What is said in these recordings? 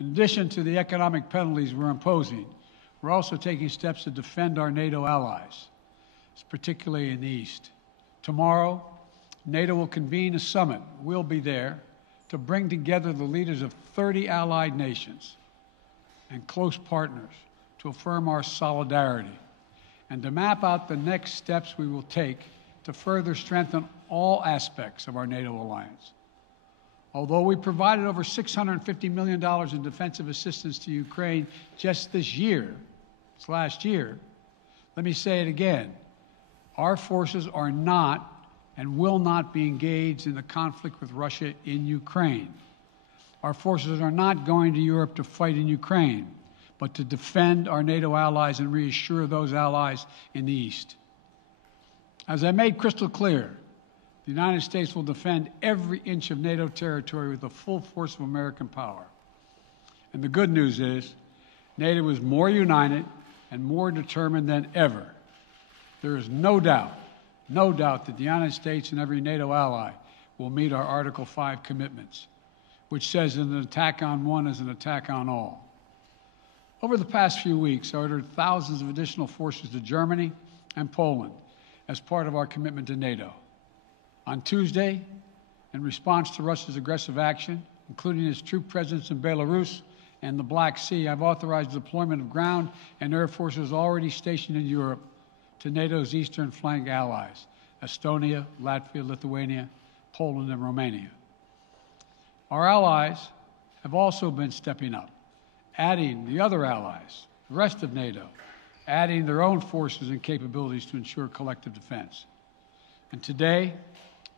In addition to the economic penalties we're imposing, we're also taking steps to defend our NATO allies, particularly in the East. Tomorrow, NATO will convene a summit. We'll be there to bring together the leaders of 30 allied nations and close partners to affirm our solidarity and to map out the next steps we will take to further strengthen all aspects of our NATO alliance. Although we provided over $650 million in defensive assistance to Ukraine just this last year, let me say it again. Our forces are not and will not be engaged in the conflict with Russia in Ukraine. Our forces are not going to Europe to fight in Ukraine, but to defend our NATO allies and reassure those allies in the East. As I made crystal clear, the United States will defend every inch of NATO territory with the full force of American power. And the good news is, NATO is more united and more determined than ever. There is no doubt that the United States and every NATO ally will meet our Article 5 commitments, which says that an attack on one is an attack on all. Over the past few weeks, I ordered thousands of additional forces to Germany and Poland as part of our commitment to NATO. On Tuesday, in response to Russia's aggressive action, including its troop presence in Belarus and the Black Sea, I've authorized the deployment of ground and air forces already stationed in Europe to NATO's eastern flank allies, Estonia, Latvia, Lithuania, Poland, and Romania. Our allies have also been stepping up, adding the other allies, the rest of NATO, adding their own forces and capabilities to ensure collective defense. And today,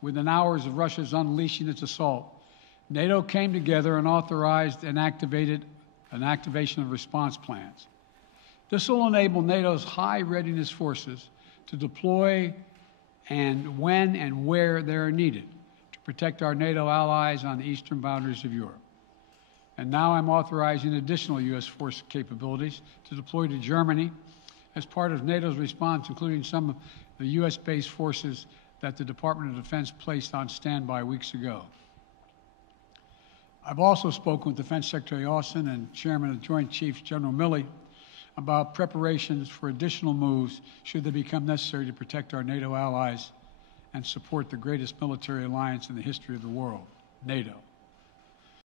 within hours of Russia's unleashing its assault, NATO came together and authorized an activation of response plans. This will enable NATO's high readiness forces to deploy and when and where they are needed to protect our NATO allies on the eastern boundaries of Europe. And now I'm authorizing additional U.S. force capabilities to deploy to Germany as part of NATO's response, including some of the U.S.-based forces that the Department of Defense placed on standby weeks ago. I've also spoken with Defense Secretary Austin and Chairman of the Joint Chiefs, General Milley, about preparations for additional moves should they become necessary to protect our NATO allies and support the greatest military alliance in the history of the world, NATO.